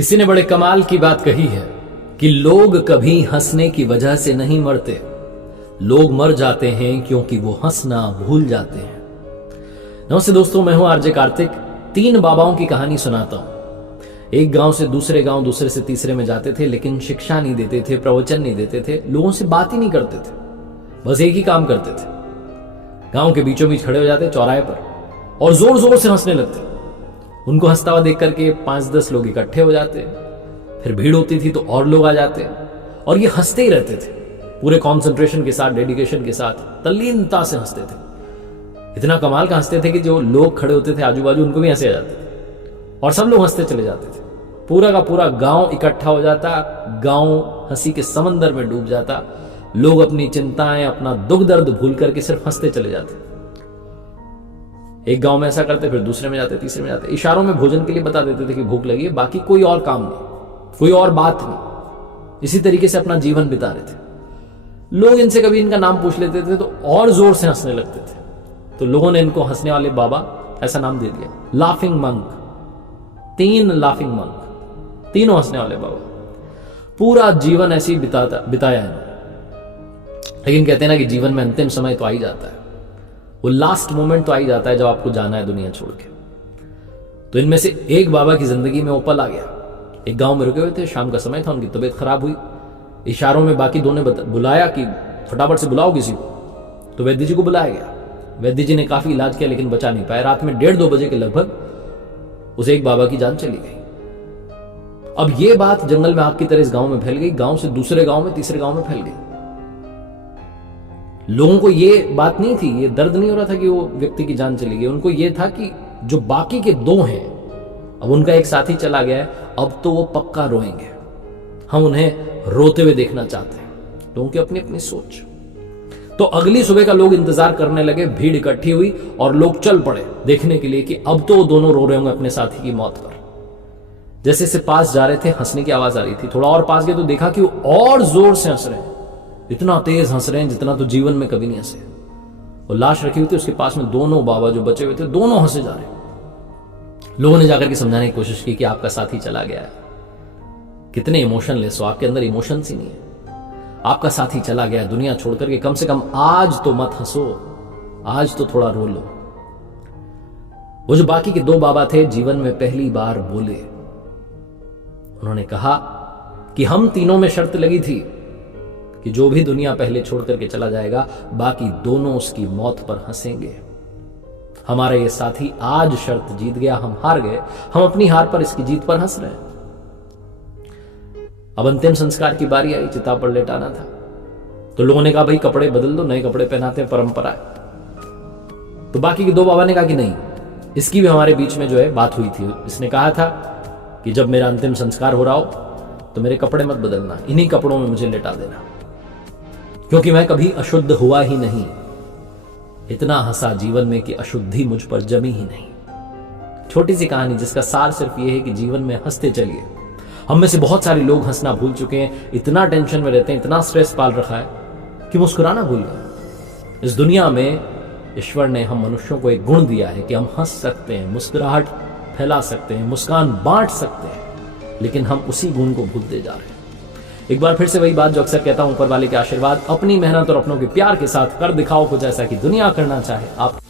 किसी ने बड़े कमाल की बात कही है कि लोग कभी हंसने की वजह से नहीं मरते, लोग मर जाते हैं क्योंकि वो हंसना भूल जाते हैं। नमस्ते दोस्तों, मैं हूं आरजे कार्तिक। 3 बाबाओं की कहानी सुनाता हूं। एक गांव से दूसरे गांव, दूसरे से तीसरे में जाते थे, लेकिन शिक्षा नहीं देते थे, प्रवचन नहीं देते थे, लोगों से बात ही नहीं करते थे, बस एक ही काम करते थे। गांव के बीचों बीच खड़े हो जाते चौराहे पर और जोर जोर से हंसने लगते। उनको हंसता हुआ देख करके 5-10 लोग इकट्ठे हो जाते, फिर भीड़ होती थी तो और लोग आ जाते और ये हंसते ही रहते थे, पूरे कंसंट्रेशन के साथ, डेडिकेशन के साथ, तल्लीनता से हंसते थे। इतना कमाल का हंसते थे कि जो लोग खड़े होते थे आजू बाजू, उनको भी हंसे आ जाते थे और सब लोग हंसते चले जाते थे। पूरा का पूरा गांव इकट्ठा हो जाता, गांव हंसी के समंदर में डूब जाता। लोग अपनी चिंताएं, अपना दुख दर्द भूल करके सिर्फ हंसते चले जाते। एक गांव में ऐसा करते, फिर दूसरे में जाते, तीसरे में जाते, इशारों में भोजन के लिए बता देते थे कि भूख लगी है, बाकी कोई और काम नहीं, कोई और बात नहीं। इसी तरीके से अपना जीवन बिता रहे थे। लोग इनसे कभी इनका नाम पूछ लेते थे तो और जोर से हंसने लगते थे। तो लोगों ने इनको हंसने वाले बाबा ऐसा नाम दे दिया, लाफिंग मंक। 3 लाफिंग मंक, तीनों हंसने वाले बाबा। पूरा जीवन ऐसे ही बिताया है। लेकिन कहते हैं ना कि जीवन में अंतिम समय तो आ ही जाता है, वो लास्ट मोमेंट तो आ ही जाता है जब आपको जाना है दुनिया छोड़ के। तो इनमें से एक बाबा की जिंदगी में ओपल आ गया। एक गांव में रुके हुए थे, शाम का समय था, उनकी तबीयत खराब हुई। इशारों में बाकी 2 ने बुलाया कि फटाफट से बुलाओ किसी को। तो वैद्य जी को बुलाया गया। वैद्य जी ने काफी इलाज किया लेकिन बचा नहीं पाया। रात में 1:30-2 बजे के लगभग उस एक बाबा की जान चली गई। अब ये बात जंगल में आग की तरह इस गांव में फैल गई, गांव से दूसरे गांव में, तीसरे गांव में फैल गई। लोगों को ये बात नहीं थी, ये दर्द नहीं हो रहा था कि वो व्यक्ति की जान चली गई। उनको ये था कि जो बाकी के 2 हैं, अब उनका एक साथी चला गया है, अब तो वो पक्का रोएंगे, हम उन्हें रोते हुए देखना चाहते हैं। लोगों की अपनी अपनी सोच। तो अगली सुबह का लोग इंतजार करने लगे, भीड़ इकट्ठी हुई और लोग चल पड़े देखने के लिए कि अब तो वो दोनों रो रहे होंगे अपने साथी की मौत पर। जैसे से पास जा रहे थे, हंसने की आवाज आ रही थी। थोड़ा और पास गए तो देखा कि वो और जोर से हंस रहे हैं, इतना तेज हंस रहे हैं जितना तो जीवन में कभी नहीं हंसे। और लाश रखी हुई थी, उसके पास में दोनों बाबा जो बचे हुए थे, दोनों हंसे जा रहे। लोगों ने जाकर के समझाने की कोशिश की कि आपका साथी चला गया है, कितने इमोशनलेस हो, आपके अंदर इमोशंस ही नहीं है। आपका साथी चला गया दुनिया छोड़ करके, कम से कम आज तो मत हंसो, आज तो थोड़ा रो लो। वो जो बाकी के 2 बाबा थे, जीवन में पहली बार बोले। उन्होंने कहा कि हम तीनों में शर्त लगी थी कि जो भी दुनिया पहले छोड़ करके चला जाएगा, बाकी दोनों उसकी मौत पर हंसेंगे। हमारा ये साथी आज शर्त जीत गया, हम हार गए, हम अपनी हार पर, इसकी जीत पर हंस रहे हैं। अब अंतिम संस्कार की बारी आई, चिता पर लेटाना था। तो लोगों ने कहा भाई कपड़े बदल दो, नए कपड़े पहनाते हैं, परंपरा है। तो बाकी के 2 बाबा ने कहा कि नहीं, इसकी भी हमारे बीच में जो है बात हुई थी। इसने कहा था कि जब मेरा अंतिम संस्कार हो रहा हो तो मेरे कपड़े मत बदलना, इन्हीं कपड़ों में मुझे लेटा देना, क्योंकि मैं कभी अशुद्ध हुआ ही नहीं। इतना हंसा जीवन में कि अशुद्धि मुझ पर जमी ही नहीं। छोटी सी कहानी जिसका सार सिर्फ यह है कि जीवन में हंसते चलिए। हम में से बहुत सारे लोग हंसना भूल चुके हैं, इतना टेंशन में रहते हैं, इतना स्ट्रेस पाल रखा है कि मुस्कुराना भूल गए। इस दुनिया में ईश्वर ने हम मनुष्यों को एक गुण दिया है कि हम हंस सकते हैं, मुस्कुराहट फैला सकते हैं, मुस्कान बांट सकते हैं, लेकिन हम उसी गुण को भूलते जा रहे हैं। एक बार फिर से वही बात जो अक्सर कहता हूं, ऊपर वाले के आशीर्वाद, अपनी मेहनत और अपनों के प्यार के साथ कर दिखाओ कुछ ऐसा कि दुनिया करना चाहे आप।